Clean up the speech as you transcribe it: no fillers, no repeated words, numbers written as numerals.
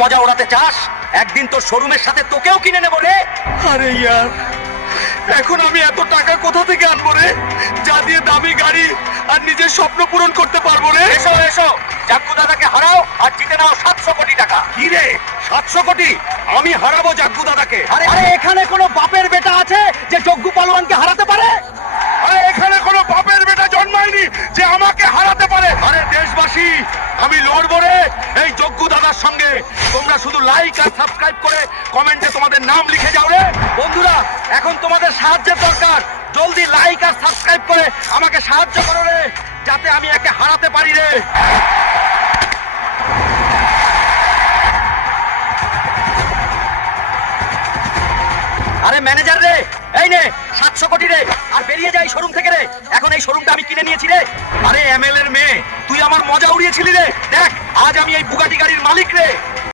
মজা ওড়াতে চাস? একদিন তোর শোরুমের সাথে তোকেও কিনে নেবো রে। আরে ইয়ার, এখন আমি এত টাকা কোথা থেকে আনবো রে, যা দিয়ে দামি গাড়ি আর নিজের স্বপ্ন পূরণ করতে পারবো রে? এসো এসো, জাগ্গু দাদাকে হারাও আর জিতে নাও 700 কোটি টাকা। কি রে, 700 কোটি? আমি হারাবো জাগ্গু দাদাকে? আরে আরে, এখানে কোনো বাপের বেটা আছে যে জগ্গু পালোয়ানকে হারাতে পারে? আরে এখানে কোনো বাপের বেটা জন্মায়নি যে আমাকে হারাতে পারে। আরে দেশবাসী, আমি লড়বো রে এই জগ্গু দাদার সঙ্গে। তোমরা শুধু লাইক আর সাবস্ক্রাইব করে কমেন্টে তোমাদের নাম লিখে যাও রে। বন্ধুরা, এখন তোমাদের সাহায্যের দরকার। জলদি লাইক আর সাবস্ক্রাইব করে আমাকে সাহায্য করো রে, যাতে আমি একে হারাতে পারি রে। আরে ম্যানেজার রে, এই নে 700 কোটি রে, আর বেরিয়ে যাই শোরুম থেকে রে। এখন এই শোরুমটা আমি কিনে নিয়েছি রে। আরে এমএল এর মেয়ে, তুই আমার মজা উড়িয়েছিলি রে। দেখ, আজ আমি এই বুগাটি গাড়ির মালিক রে।